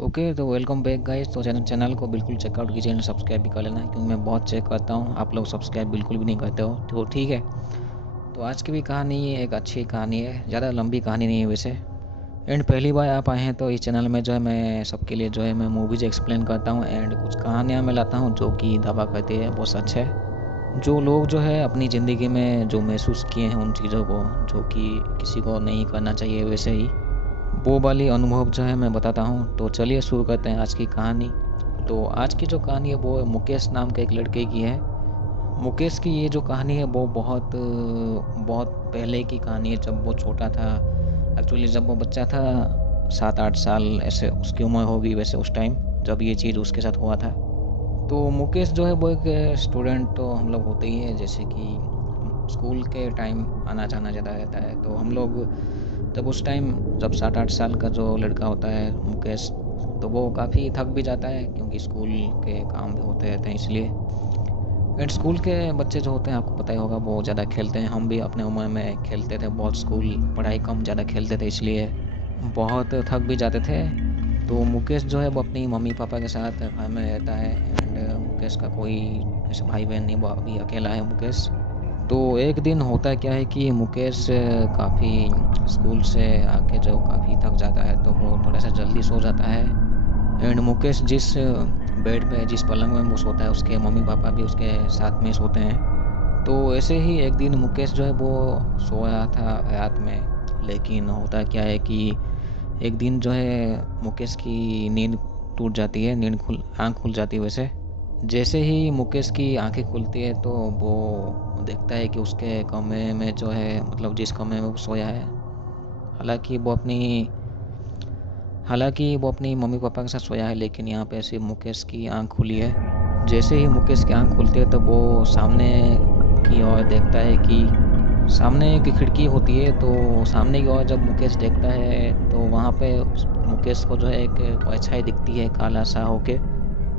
Okay, तो welcome back guys. तो channel को बिल्कुल चेकआउट कीजिए एंड सब्सक्राइब भी कर लेना, क्योंकि मैं बहुत चेक करता हूँ, आप लोग सब्सक्राइब बिल्कुल भी नहीं करते हो। तो ठीक है, तो आज की भी कहानी एक अच्छी कहानी है, ज़्यादा लंबी कहानी नहीं है वैसे। एंड पहली बार आप आए हैं तो इस चैनल में जो है मैं सबके लिए जो है मैं मूवीज़ एक्सप्लेन करता हूँ एंड कुछ कहानियाँ मैं लाता हूँ जो कि दावा करती है वो सच है। जो लोग जो है अपनी ज़िंदगी में जो महसूस किए हैं उन चीज़ों को, जो कि किसी को नहीं करना चाहिए, वैसे ही वो वाली अनुभव जो है मैं बताता हूँ। तो चलिए शुरू करते हैं आज की कहानी। तो आज की जो कहानी है वो मुकेश नाम के एक लड़के की है। मुकेश की ये जो कहानी है वो बहुत बहुत पहले की कहानी है, जब वो छोटा था। एक्चुअली जब वो बच्चा था, 7-8 साल ऐसे उसकी उम्र होगी वैसे उस टाइम, जब ये चीज़ उसके साथ हुआ था। तो मुकेश जो है वो एक स्टूडेंट, तो हम लोग होते ही हैं, जैसे कि स्कूल के टाइम आना जाना ज़्यादा रहता है। तो हम लोग जब उस टाइम जब 7-8 साल का जो लड़का होता है मुकेश, तो वो काफ़ी थक भी जाता है, क्योंकि स्कूल के काम भी होते रहते हैं इसलिए। एंड स्कूल के बच्चे जो होते हैं आपको पता ही होगा, वो ज़्यादा खेलते हैं। हम भी अपने उम्र में खेलते थे बहुत, स्कूल पढ़ाई कम ज़्यादा खेलते थे, इसलिए बहुत थक भी जाते थे। तो मुकेश जो है वो अपनी मम्मी पापा के साथ घर में रहता है। एंड मुकेश का कोई ऐसे भाई बहन नहीं, वो अभी अकेला है मुकेश। तो एक दिन होता क्या है कि मुकेश काफ़ी स्कूल से आके जो काफ़ी थक जाता है, तो वो थोड़ा सा जल्दी सो जाता है। एंड मुकेश जिस बेड पे, जिस पलंग में वो सोता है, उसके मम्मी पापा भी उसके साथ में सोते हैं। तो ऐसे ही एक दिन मुकेश जो है वो सो रहा था रात में। लेकिन होता क्या है कि एक दिन जो है मुकेश की नींद टूट जाती है, आँख खुल जाती है वैसे। जैसे ही मुकेश की आंखें खुलती है तो वो देखता है कि उसके कमरे में जो है, मतलब जिस कमरे में वो सोया है, हालांकि वो अपनी हालांकि वो अपनी मम्मी पापा के साथ सोया है, लेकिन यहाँ पे सिर्फ मुकेश की आंख खुली है। जैसे ही मुकेश की आंख खुलती है तो वो सामने की ओर देखता है कि सामने एक खिड़की होती है। तो सामने की ओर जब मुकेश देखता है तो वहाँ पे मुकेश को जो है एक परछाई दिखती है, काला सा होके।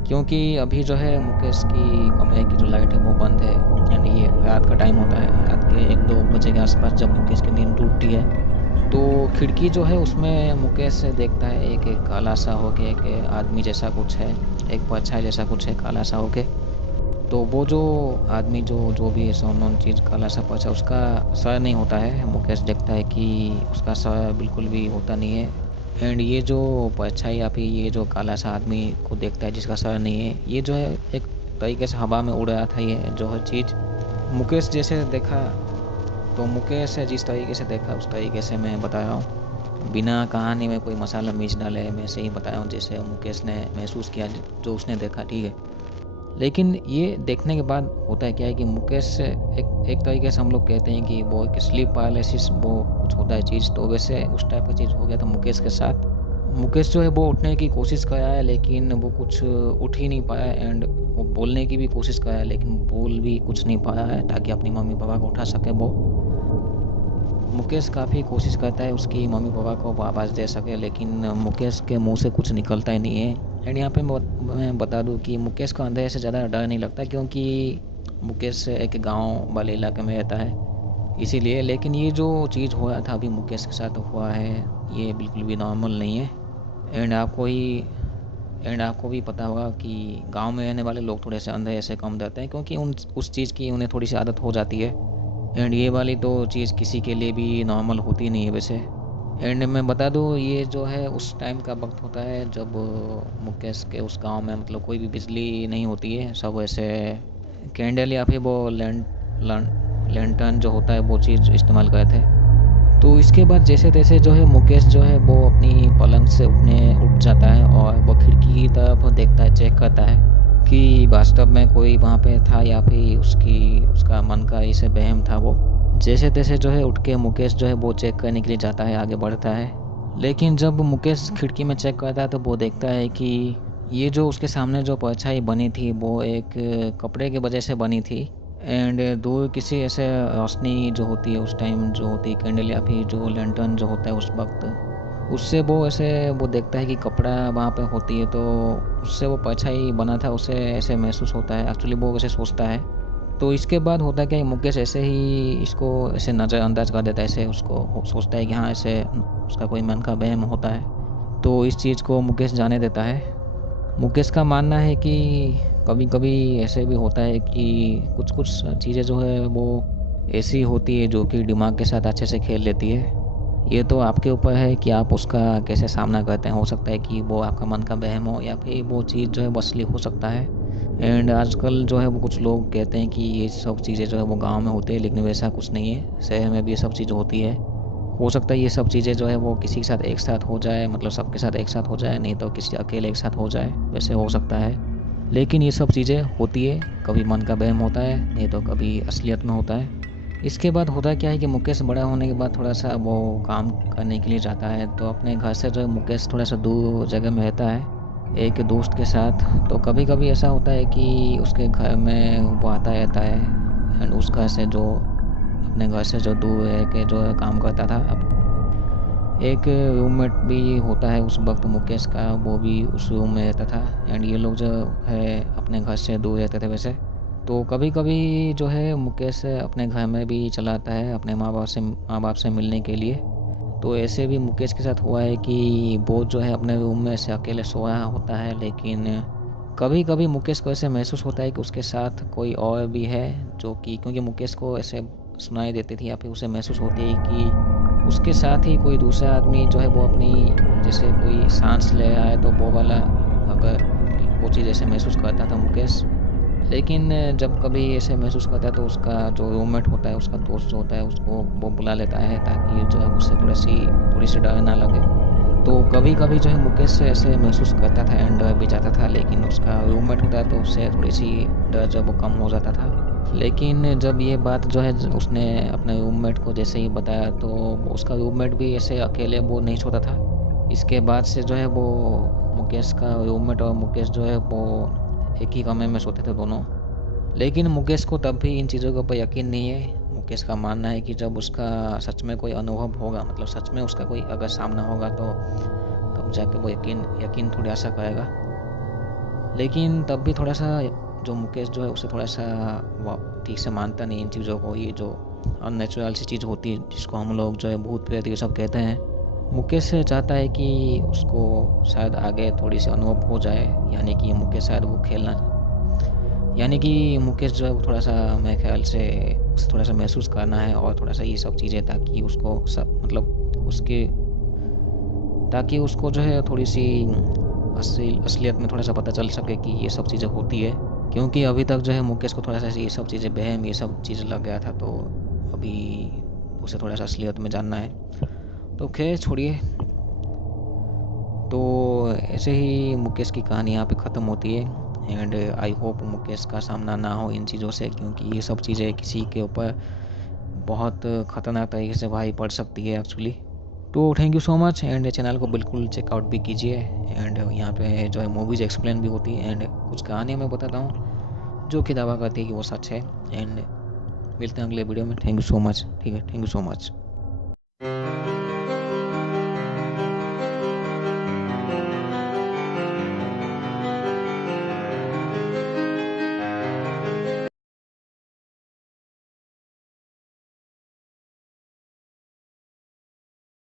क्योंकि अभी जो है मुकेश की कमरे की जो लाइट है वो बंद है, एंड ये रात का टाइम होता है, रात के 1-2 बजे के आसपास जब मुकेश की नींद टूटती है। तो खिड़की जो है उसमें मुकेश देखता है एक काला सा होके, एक आदमी जैसा कुछ है, एक परछाई जैसा कुछ है काला सा होके। तो वो जो आदमी जो जो भी ऐसा अननोन चीज़ काला सा परछाई, उसका सर नहीं होता है। मुकेश देखता है कि उसका सर बिल्कुल भी होता नहीं है। एंड ये जो परछाई या फिर ये जो काला सा आदमी को देखता है जिसका सर नहीं है, ये जो है एक तरीके से हवा में उड़ रहा था, ये जो है चीज़। मुकेश जैसे देखा, तो मुकेश जिस तरीके से देखा उस तरीके से मैं बता रहा हूँ, बिना कहानी में कोई मसाला मिर्च डाले मैं ऐसे ही बताया हूँ जैसे मुकेश ने महसूस किया, जो उसने देखा, ठीक है। लेकिन ये देखने के बाद होता है क्या है कि मुकेश एक एक तरीके से हम लोग कहते हैं कि वो एक स्लीप पैरालिसिस वो कुछ होता है चीज़, तो वैसे उस टाइप का चीज़ हो गया था मुकेश के साथ। मुकेश जो है वो उठने की कोशिश कर रहा है, लेकिन वो कुछ उठ ही नहीं पाया। एंड वो बोलने की भी कोशिश कर रहा है, लेकिन बोल भी कुछ नहीं पाया है ताकि अपनी मम्मी पापा को उठा सके वो। मुकेश काफ़ी कोशिश करता है उसकी मम्मी पापा को वो आवाज़ दे सके, लेकिन मुकेश के मुंह से कुछ निकलता ही नहीं है। एंड यहाँ पे मैं बता दूँ कि मुकेश को अंधेरे से ज़्यादा डर नहीं लगता, क्योंकि मुकेश एक गांव वाले इलाके में रहता है, इसीलिए। लेकिन ये जो चीज़ हुआ था अभी मुकेश के साथ हुआ है, ये बिल्कुल भी नॉर्मल नहीं है। एंड आपको ही एंड आपको भी पता होगा कि गांव में रहने वाले लोग थोड़े से अंधेरे से कम डरते हैं, क्योंकि उस चीज़ की उन्हें थोड़ी सी आदत हो जाती है। एंड ये वाली तो चीज़ किसी के लिए भी नॉर्मल होती नहीं है वैसे। एंड मैं बता दूँ, ये जो है उस टाइम का वक्त होता है जब मुकेश के उस गांव में मतलब कोई भी बिजली नहीं होती है, सब ऐसे कैंडल या फिर वो लैंटर्न जो होता है वो चीज़ इस्तेमाल करते थे। तो इसके बाद जैसे तैसे जो है मुकेश जो है वो अपनी पलंग से उठ जाता है और वो खिड़की की तरफ देखता है, चेक करता है कि वास्तव में कोई वहाँ पे था या फिर उसका मन का इसे वहम था वो। जैसे तैसे जो है उठ के मुकेश जो है वो चेक करने के लिए जाता है, आगे बढ़ता है। लेकिन जब मुकेश खिड़की में चेक करता है तो वो देखता है कि ये जो उसके सामने जो परछाई बनी थी वो एक कपड़े के वजह से बनी थी। एंड दूर किसी ऐसे रोशनी जो होती है उस टाइम, जो होती है कैंडल या फिर जो लैंटर्न जो होता है उस वक्त, उससे वो ऐसे वो देखता है कि कपड़ा वहाँ पे होती है, तो उससे वो परछाई बना था, उसे ऐसे महसूस होता है। एक्चुअली वो वैसे सोचता है। तो इसके बाद होता है कि मुकेश ऐसे ही इसको ऐसे नज़रअंदाज कर देता है, ऐसे उसको सोचता है कि हाँ ऐसे उसका कोई मन का वहम होता है। तो इस चीज़ को मुकेश जाने देता है। मुकेश का मानना है कि कभी कभी ऐसे भी होता है कि कुछ कुछ चीज़ें जो है वो ऐसी होती है जो कि दिमाग के साथ अच्छे से खेल लेती है। ये तो आपके ऊपर है कि आप उसका कैसे सामना करते हैं। हो सकता है कि वो आपका मन का वहम हो या फिर वो चीज़ जो है वो असली हो सकता है। एंड आजकल जो है वो कुछ लोग कहते हैं कि ये सब चीज़ें जो है वो गांव में होती है, लेकिन वैसा कुछ नहीं है। शहर में भी ये सब चीज़ होती है। हो सकता है ये सब चीज़ें जो है वो किसी के साथ एक साथ हो जाए, मतलब सबके साथ एक साथ हो जाए, नहीं तो किसी अकेले एक साथ हो जाए, वैसे हो सकता है। लेकिन ये सब चीज़ें होती है। कभी मन का वहम होता है, नहीं तो कभी असलियत में होता है। इसके बाद होता क्या है कि मुकेश बड़ा होने के बाद थोड़ा सा वो काम करने के लिए जाता है। तो अपने घर से जो है मुकेश थोड़ा सा दूर जगह में रहता है एक दोस्त के साथ। तो कभी कभी ऐसा होता है कि उसके घर में वो आता रहता है। एंड उस घर से जो अपने घर से जो दूर रह के जो है काम करता था, अब एक रूममेट भी होता है उस वक्त मुकेश का, वो भी उस रूम में रहता था। एंड ये लोग जो है अपने घर से दूर रहते थे वैसे। तो कभी कभी जो है मुकेश अपने घर में भी चला आता है अपने माँ बाप से मिलने के लिए। तो ऐसे भी मुकेश के साथ हुआ है कि वो जो है अपने रूम में ऐसे अकेले सोया होता है, लेकिन कभी कभी मुकेश को ऐसे महसूस होता है कि उसके साथ कोई और भी है, जो कि क्योंकि मुकेश को ऐसे सुनाई देती थी या फिर उसे महसूस होती है कि उसके साथ ही कोई दूसरा आदमी जो है वो अपनी जैसे कोई सांस ले रहा है, तो वो वाला अगर वो चीज़ ऐसे महसूस करता था मुकेश। लेकिन जब कभी ऐसे महसूस करता है तो उसका जो रूममेट होता है, उसका दोस्त जो होता है, उसको वो बुला लेता है ताकि जो है उससे थोड़ी सी डर ना लगे। तो कभी कभी जो है मुकेश से ऐसे महसूस करता था एंड डर भी जाता था, लेकिन उसका रूममेट होता है तो उससे थोड़ी सी डर जो वो कम हो जाता था। लेकिन जब ये बात जो है उसने अपने रूममेट को जैसे ही बताया, तो उसका रूममेट भी ऐसे अकेले वो नहीं सोता था। इसके बाद से जो है वो मुकेश का रूममेट और मुकेश जो है वो एक ही कमरे में सोते थे दोनों। लेकिन मुकेश को तब भी इन चीज़ों के ऊपर यकीन नहीं है। मुकेश का मानना है कि जब उसका सच में कोई अनुभव होगा, मतलब सच में उसका कोई अगर सामना होगा, तो तब जाके वो यकीन यकीन थोड़ा सा करेगा। लेकिन तब भी थोड़ा सा जो मुकेश जो है उसे थोड़ा सा वो ठीक से मानता नहीं इन चीज़ों को। ये जो अननेचुरल सी चीज़ होती है जिसको हम लोग जो है भूत प्रेत ये सब कहते हैं, मुकेश चाहता है कि उसको शायद आगे थोड़ी सी अनुभव हो जाए, यानी कि मुकेश शायद वो खेलना, यानी कि मुकेश जो है वो थोड़ा सा मेरे ख्याल से उसे थोड़ा सा महसूस करना है और थोड़ा सा ये सब चीज़ें, ताकि उसको सब मतलब उसके ताकि उसको जो है थोड़ी सी असलियत में थोड़ा सा पता चल सके कि ये सब चीज़ें होती है। क्योंकि अभी तक जो है मुकेश को थोड़ा सा ये सब चीज़ें वहम ये सब चीज़ लग गया था, तो अभी उसे थोड़ा सा असलियत में जानना है। तो खैर छोड़िए। तो ऐसे ही मुकेश की कहानी यहाँ पे ख़त्म होती है। एंड आई होप मुकेश का सामना ना हो इन चीज़ों से, क्योंकि ये सब चीज़ें किसी के ऊपर बहुत ख़तरनाक तरीके से भारी पड़ सकती है एक्चुअली। तो thank you so much. And channel को बिल्कुल चेकआउट भी कीजिए। एंड यहाँ पे जो है मूवीज़ एक्सप्लेन भी होती है एंड कुछ कहानियाँ मैं बताता हूँ जो कि दावा करती है कि वो सच है। एंड मिलते हैं अगले वीडियो में। Thank you so much. ठीक है, थैंक यू सो मच।